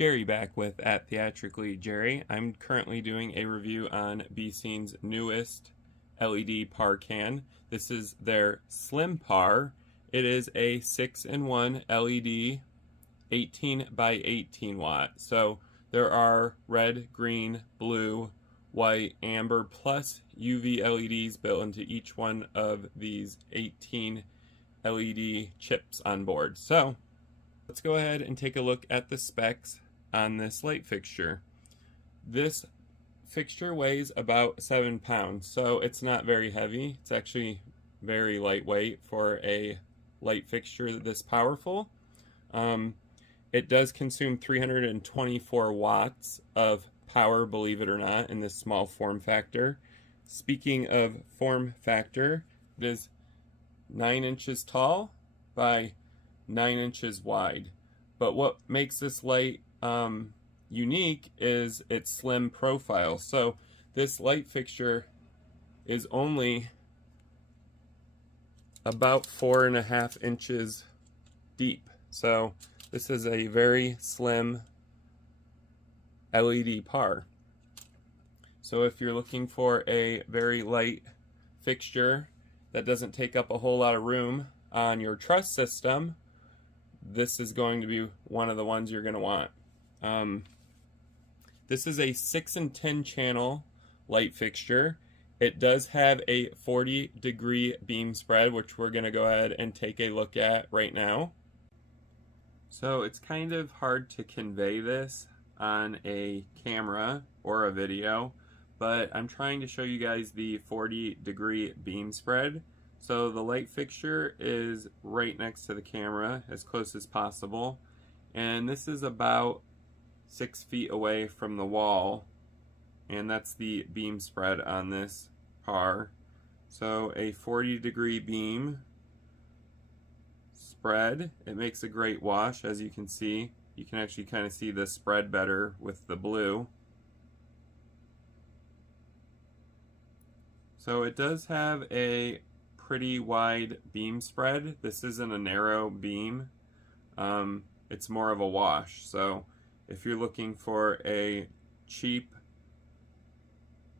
Jerry back with at Theatrically Jerry. I'm currently doing a review on Becen's newest LED par can. This is their Slim Par. It is a 6-in-1 LED 18 by 18 watt. So there are red, green, blue, white, amber, plus UV LEDs built into each one of these 18 LED chips on board. So let's go ahead and take a look at the specs on this light fixture. This fixture weighs about 7 pounds, so it's not very heavy. It's actually very lightweight for a light fixture this powerful. It does consume 324 watts of power, believe it or not, in this small form factor. Speaking of form factor, it is 9 inches tall by 9 inches wide. But what makes this light unique is its slim profile. So this light fixture is only about 4.5 inches deep. So this is a very slim LED par. So if you're looking for a very light fixture that doesn't take up a whole lot of room on your truss system, this is going to be one of the ones you're going to want. This is a 6 and 10 channel light fixture. It does have a 40-degree beam spread, which we're going to go ahead and take a look at right now. So it's kind of hard to convey this on a camera or a video, but I'm trying to show you guys the 40-degree beam spread. So the light fixture is right next to the camera, as close as possible, and this is about 6 feet away from the wall, and that's the beam spread on this par. So a 40-degree beam spread. It makes a great wash, as you can see. You can actually kind of see the spread better with the blue. So it does have a pretty wide beam spread. This isn't a narrow beam. It's more of a wash. So if you're looking for a cheap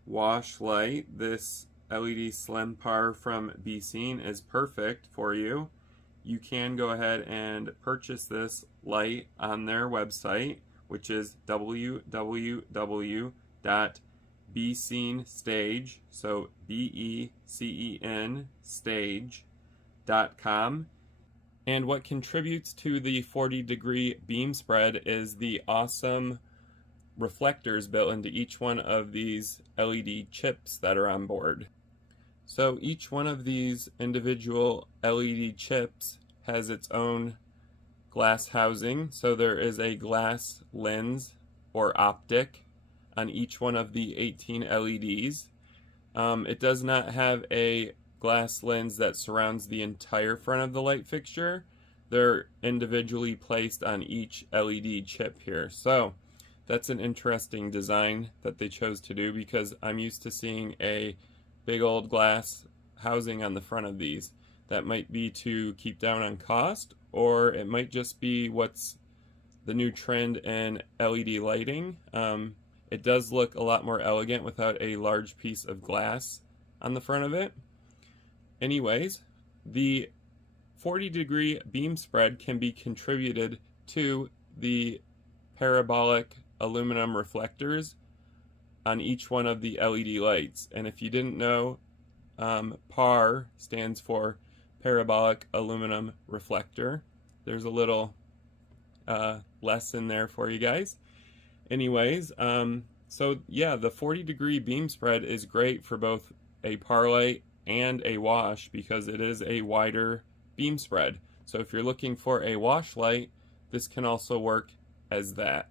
wash light, this LED Slim Par from Becen is perfect for you. You can go ahead and purchase this light on their website, which is www.becenstage, so BECEN stage.com. And what contributes to the 40-degree beam spread is the awesome reflectors built into each one of these LED chips that are on board. So each one of these individual LED chips has its own glass housing. So there is a glass lens or optic on each one of the 18 LEDs. It does not have a glass lens that surrounds the entire front of the light fixture. They're individually placed on each LED chip here. So that's an interesting design that they chose to do, because I'm used to seeing a big old glass housing on the front of these. That might be to keep down on cost, or it might just be what's the new trend in LED lighting. It does look a lot more elegant without a large piece of glass on the front of it. Anyways, the 40-degree beam spread can be contributed to the parabolic aluminum reflectors on each one of the LED lights. And if you didn't know, PAR stands for parabolic aluminum reflector. There's a little lesson there for you guys. Anyways, so yeah, the 40-degree beam spread is great for both a PAR light and a wash, because it is a wider beam spread. So if you're looking for a wash light, this can also work as that.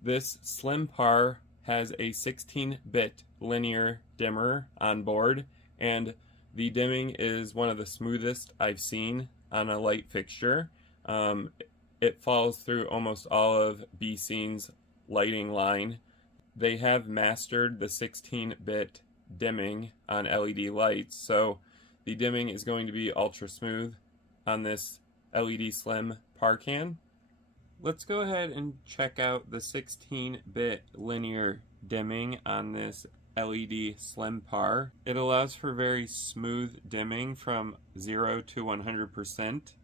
This Slim Par has a 16-bit linear dimmer on board, and the dimming is one of the smoothest I've seen on a light fixture. It follows through almost all of Becen's lighting line. They have mastered the 16-bit dimming on LED lights, so the dimming is going to be ultra smooth on this LED Slim Par can. Let's go ahead and check out the 16-bit linear dimming on this LED Slim Par. It allows for very smooth dimming from 0 to 100%.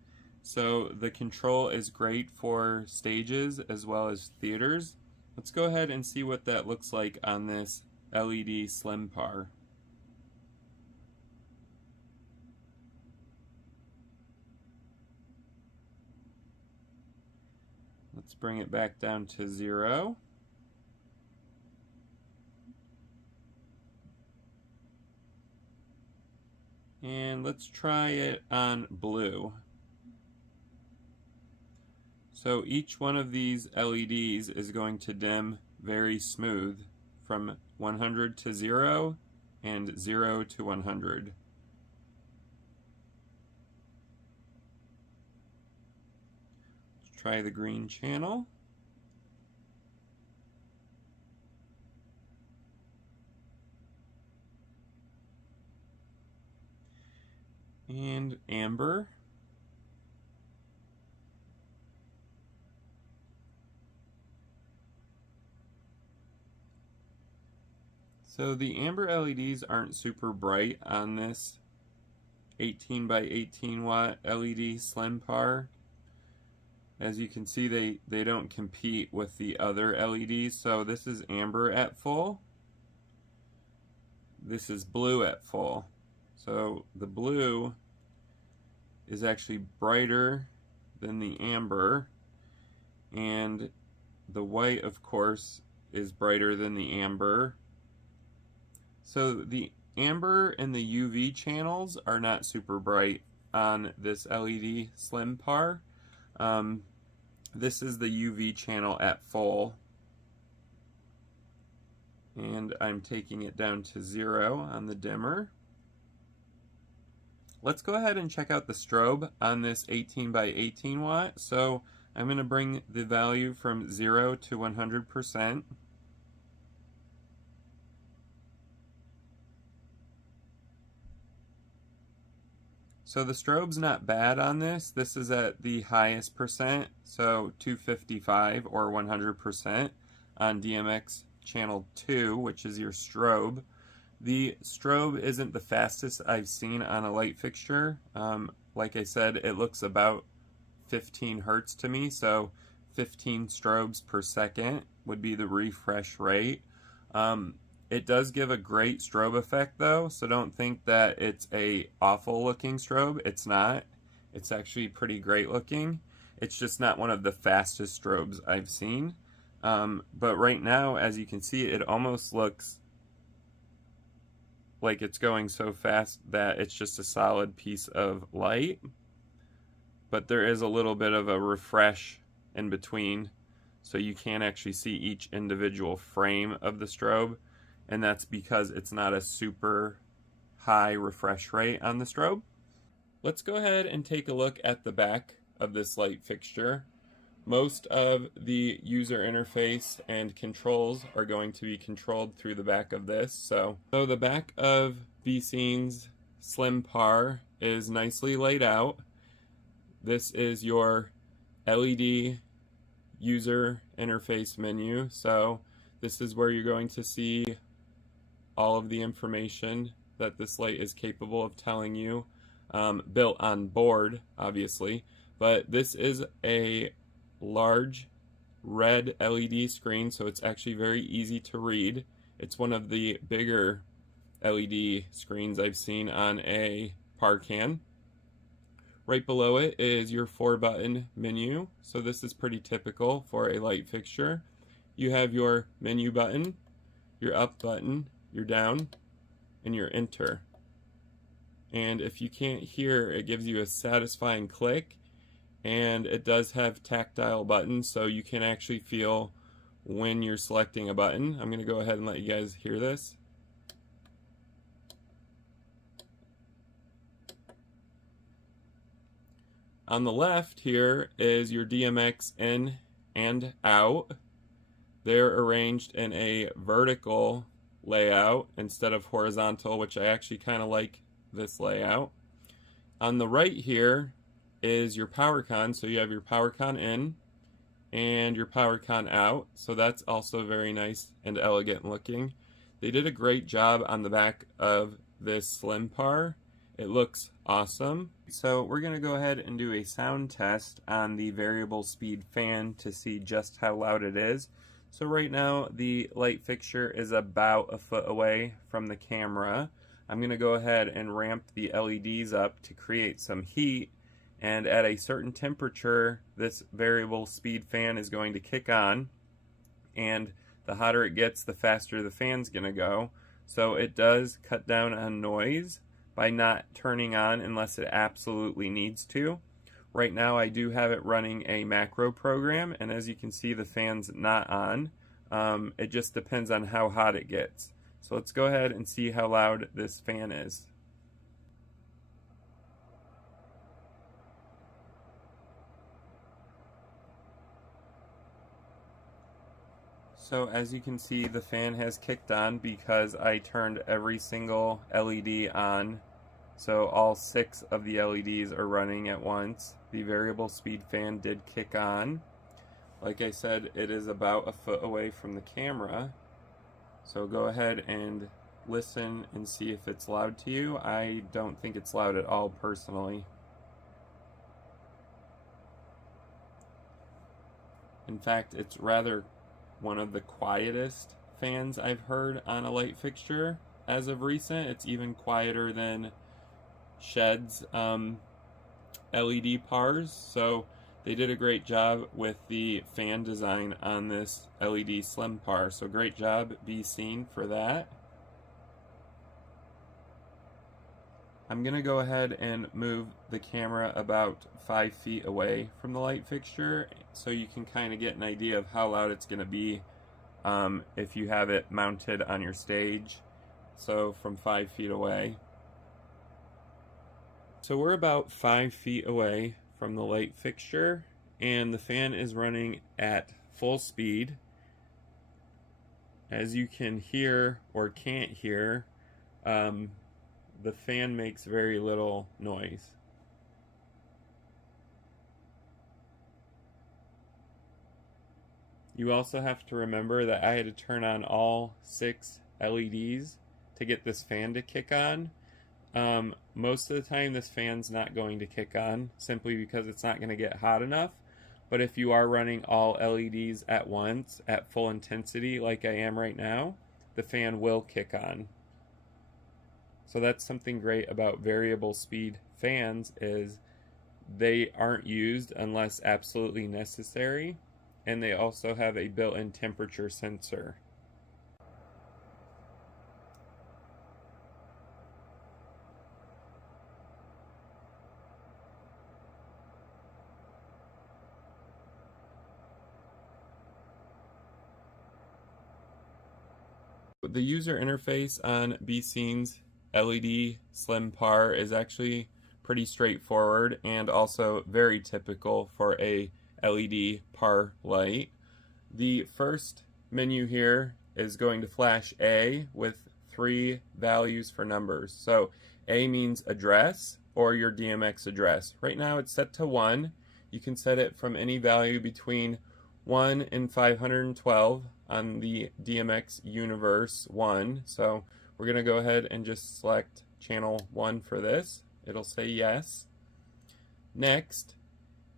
So the control is great for stages as well as theaters. Let's go ahead and see what that looks like on this LED Slim Par. Let's bring it back down to 0. And let's try it on blue. So each one of these LEDs is going to dim very smooth from 100 to 0 and 0 to 100. Let's try the green channel. And amber. So the amber LEDs aren't super bright on this 18 by 18 watt LED Slim Par. As you can see, they don't compete with the other LEDs. So this is amber at full. This is blue at full. So the blue is actually brighter than the amber, and the white, of course, is brighter than the amber. So the amber and the UV channels are not super bright on this LED Slim Par. This is the UV channel at full, and I'm taking it down to 0 on the dimmer. Let's go ahead and check out the strobe on this 18 by 18 watt. So I'm going to bring the value from 0 to 100%. So the strobe's not bad on this. This is at the highest percent, so 255 or 100% on DMX channel 2, which is your strobe. The strobe isn't the fastest I've seen on a light fixture. Like I said, it looks about 15 hertz to me, so 15 strobes per second would be the refresh rate. It does give a great strobe effect though, so don't think that it's a awful looking strobe. It's not. It's actually pretty great looking. It's just not one of the fastest strobes I've seen. But right now, as you can see, it almost looks like it's going so fast that it's just a solid piece of light. But there is a little bit of a refresh in between, so you can actually see each individual frame of the strobe, and that's because it's not a super high refresh rate on the strobe. Let's go ahead and take a look at the back of this light fixture. Most of the user interface and controls are going to be controlled through the back of this. So the back of Becen's Slim Par is nicely laid out. This is your LED user interface menu. So this is where you're going to see all of the information that this light is capable of telling you, built on board, obviously. But this is a large red LED screen, so it's actually very easy to read. It's one of the bigger LED screens I've seen on a par can. Right below it is your 4-button menu, so this is pretty typical for a light fixture. You have your menu button, your up button, your down, and your enter. And if you can't hear, it gives you a satisfying click. And it does have tactile buttons, so you can actually feel when you're selecting a button. I'm going to go ahead and let you guys hear this. On the left here is your DMX in and out. They're arranged in a vertical layout instead of horizontal, which I actually kind of like this layout. On the right here is your power con, so you have your power con in, and your power con out, so that's also very nice and elegant looking. They did a great job on the back of this Slim Par. It looks awesome. So we're going to go ahead and do a sound test on the variable speed fan to see just how loud it is. So right now the light fixture is about a foot away from the camera. I'm going to go ahead and ramp the LEDs up to create some heat, and at a certain temperature this variable speed fan is going to kick on, and the hotter it gets the faster the fan's going to go. So it does cut down on noise by not turning on unless it absolutely needs to. Right now I do have it running a macro program, and as you can see the fan's not on. It just depends on how hot it gets. So let's go ahead and see how loud this fan is. So as you can see, the fan has kicked on because I turned every single LED on. So all 6 of the LEDs are running at once. The variable speed fan did kick on. Like I said, it is about a foot away from the camera. So go ahead and listen and see if it's loud to you. I don't think it's loud at all personally. In fact, it's rather one of the quietest fans I've heard on a light fixture as of recent. It's even quieter than Shed's LED Pars. So they did a great job with the fan design on this LED Slim Par. So great job, Becen, for that. I'm going to go ahead and move the camera about 5 feet away from the light fixture so you can kind of get an idea of how loud it's going to be if you have it mounted on your stage. So from 5 feet away. So we're about 5 feet away from the light fixture, and the fan is running at full speed. As you can hear or can't hear, the fan makes very little noise. You also have to remember that I had to turn on all 6 LEDs to get this fan to kick on. Most of the time this fan's not going to kick on simply because it's not going to get hot enough. But if you are running all LEDs at once at full intensity like I am right now, the fan will kick on. So that's something great about variable speed fans, is they aren't used unless absolutely necessary, and they also have a built-in temperature sensor. The user interface on Becen's LED Slim Par is actually pretty straightforward and also very typical for a LED par light. The first menu here is going to flash A with 3 values for numbers. So A means address or your DMX address. Right now it's set to 1. You can set it from any value between 1 and 512 on the DMX Universe 1. So we're going to go ahead and just select channel 1 for this. It'll say yes. Next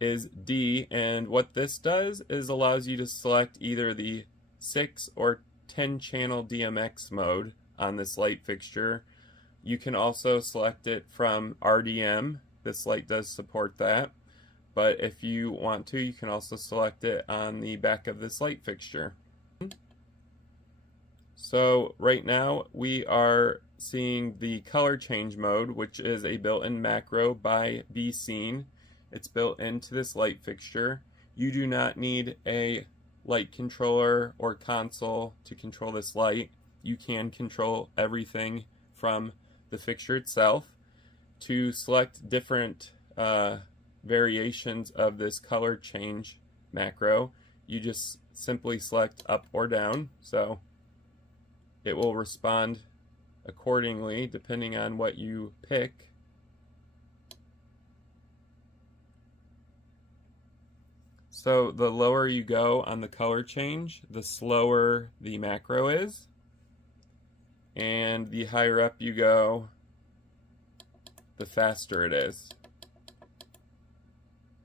is D, and what this does is allows you to select either the 6 or 10 channel DMX mode on this light fixture. You can also select it from RDM. This light does support that. But if you want to, you can also select it on the back of this light fixture. So right now we are seeing the color change mode, which is a built-in macro by Becen. It's built into this light fixture. You do not need a light controller or console to control this light. You can control everything from the fixture itself. To select different variations of this color change macro, you just simply select up or down. So it will respond accordingly depending on what you pick. So the lower you go on the color change, the slower the macro is. And the higher up you go, the faster it is.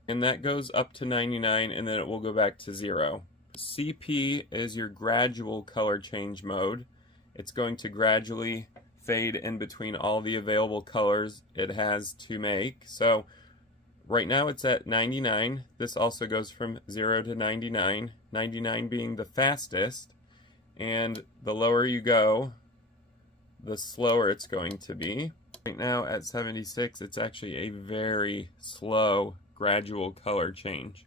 And that goes up to 99, and then it will go back to 0. CP is your gradual color change mode. It's going to gradually fade in between all the available colors it has to make. So right now it's at 99. This also goes from 0 to 99, 99 being the fastest, and the lower you go, the slower it's going to be. Right now at 76, it's actually a very slow, gradual color change.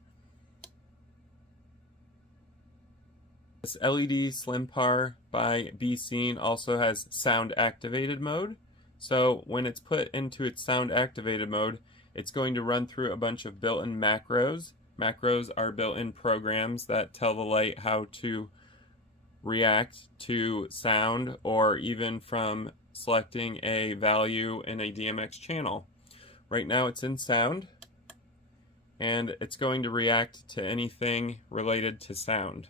This LED Slim Par by Becen also has sound activated mode. So when it's put into its sound activated mode, it's going to run through a bunch of built-in macros. Macros are built-in programs that tell the light how to react to sound, or even from selecting a value in a DMX channel. Right now it's in sound, and it's going to react to anything related to sound.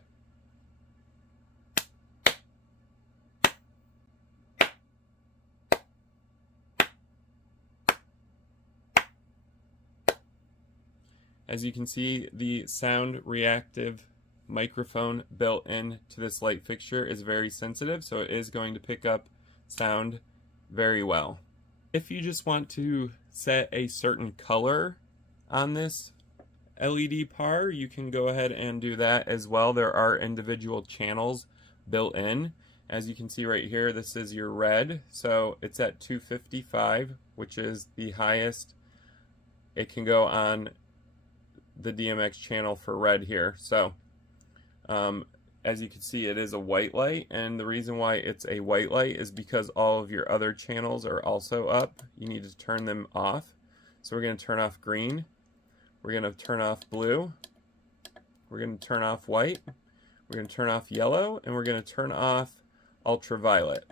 As you can see, the sound reactive microphone built into this light fixture is very sensitive, so it is going to pick up sound very well. If you just want to set a certain color on this LED par, you can go ahead and do that as well. There are individual channels built in. As you can see right here, this is your red, so it's at 255, which is the highest it can go on the DMX channel for red here. So as you can see, it is a white light, and the reason why it's a white light is because all of your other channels are also up. You need to turn them off. So we're going to turn off green, we're going to turn off blue, we're going to turn off white, we're going to turn off yellow, and we're going to turn off ultraviolet.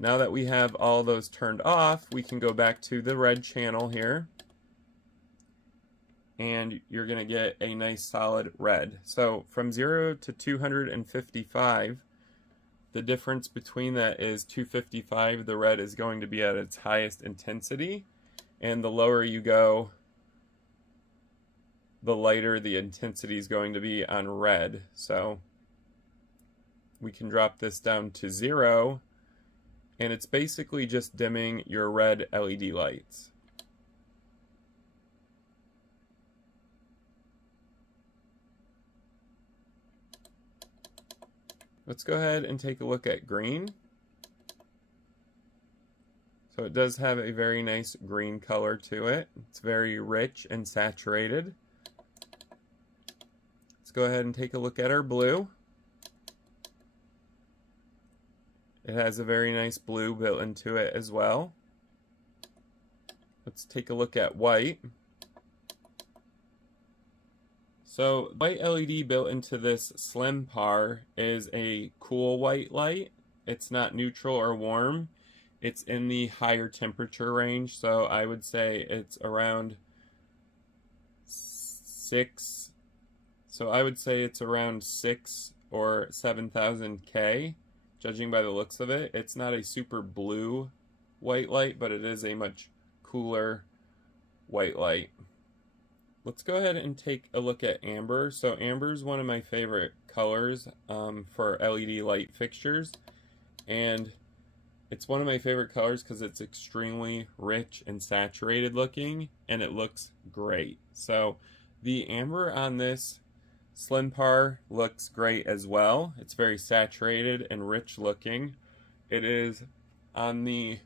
Now that we have all those turned off, we can go back to the red channel here, and you're going to get a nice solid red. So from 0 to 255, the difference between that is 255, the red is going to be at its highest intensity, and the lower you go, the lighter the intensity is going to be on red. So we can drop this down to 0, and it's basically just dimming your red LED lights. Let's go ahead and take a look at green. So it does have a very nice green color to it. It's very rich and saturated. Let's go ahead and take a look at our blue. It has a very nice blue built into it as well. Let's take a look at white. So white LED built into this Slim Par is a cool white light. It's not neutral or warm. It's in the higher temperature range, so I would say it's around 6. So I would say it's around 6 or 7,000 K, judging by the looks of it. It's not a super blue white light, but it is a much cooler white light. Let's go ahead and take a look at amber. So amber is one of my favorite colors for LED light fixtures, and it's one of my favorite colors because it's extremely rich and saturated looking, and it looks great. So the amber on this Slim Par looks great as well. It's very saturated and rich looking. It is on the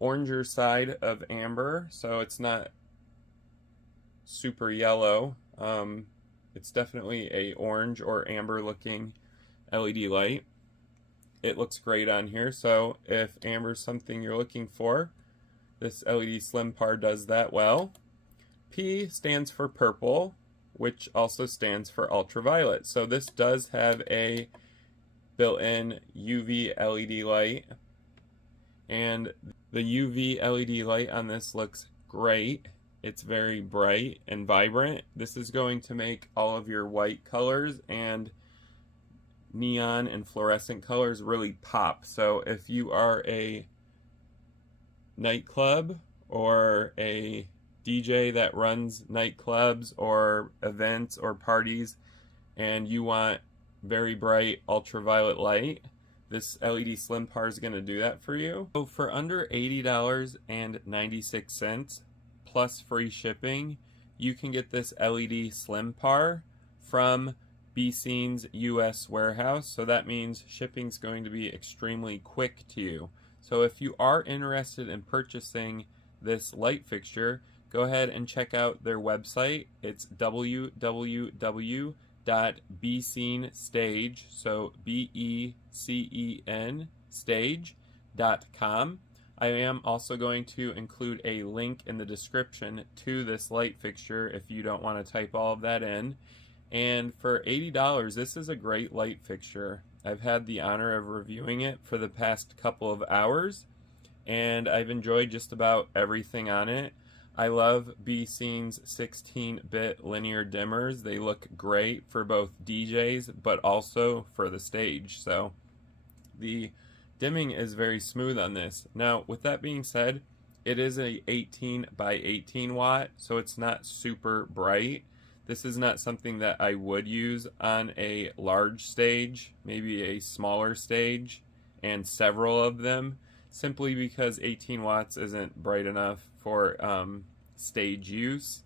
oranger side of amber, so it's not super yellow. It's definitely a orange or amber looking LED light. It looks great on here, so if amber is something you're looking for, this LED Slim Par does that well. P stands for purple, which also stands for ultraviolet. So this does have a built-in UV LED light, and the UV LED light on this looks great. It's very bright and vibrant. This is going to make all of your white colors and neon and fluorescent colors really pop. So if you are a nightclub or a DJ that runs nightclubs or events or parties and you want very bright ultraviolet light, this LED Slim Par is going to do that for you. So for under $80.96 plus free shipping, you can get this LED Slim Par from Becen's US warehouse. So that means shipping's going to be extremely quick to you. So if you are interested in purchasing this light fixture, go ahead and check out their website. It's www.becenstage, so BECEN stage.com. I am also going to include a link in the description to this light fixture if you don't want to type all of that in. And for $80, this is a great light fixture. I've had the honor of reviewing it for the past couple of hours, and I've enjoyed just about everything on it. I love Becen's 16-bit linear dimmers. They look great for both DJs, but also for the stage. So the dimming is very smooth on this. Now, with that being said, it is a 18 by 18 watt, so it's not super bright. This is not something that I would use on a large stage, maybe a smaller stage, and several of them, simply because 18 watts isn't bright enough for stage use.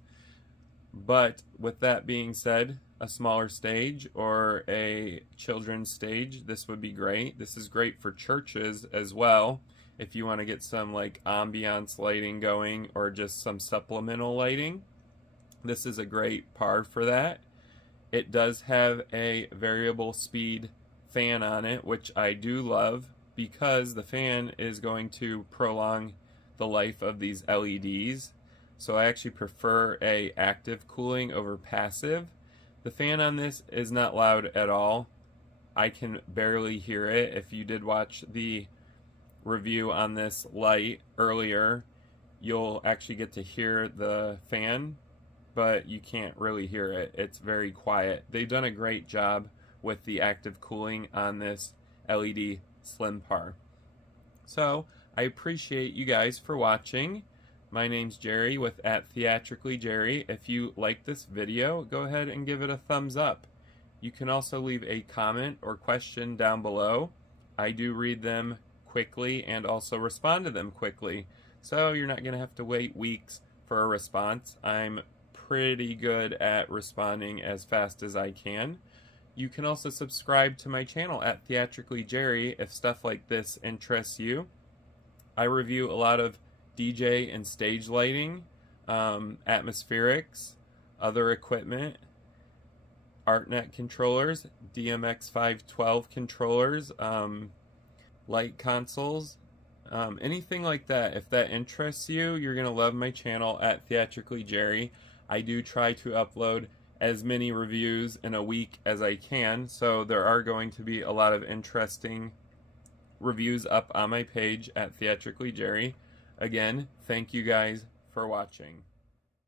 But with that being said, a smaller stage or a children's stage, this would be great. This is great for churches as well, if you want to get some like ambiance lighting going or just some supplemental lighting. This is a great par for that. It does have a variable speed fan on it, which I do love because the fan is going to prolong the life of these LEDs. So I actually prefer a active cooling over passive. The fan on this is not loud at all. I can barely hear it. If you did watch the review on this light earlier, you'll actually get to hear the fan, but you can't really hear it. It's very quiet. They've done a great job with the active cooling on this LED Slim Par. So I appreciate you guys for watching. My name's Jerry with @TheatricallyJerry. If you like this video, go ahead and give it a thumbs up. You can also leave a comment or question down below. I do read them quickly and also respond to them quickly, so you're not going to have to wait weeks for a response. I'm pretty good at responding as fast as I can. You can also subscribe to my channel @TheatricallyJerry if stuff like this interests you. I review a lot of DJ and stage lighting, atmospherics, other equipment, ArtNet controllers, DMX512 controllers, light consoles, anything like that. If that interests you, you're going to love my channel @TheatricallyJerry. I do try to upload as many reviews in a week as I can, so there are going to be a lot of interesting reviews up on my page @TheatricallyJerry. Again, thank you guys for watching.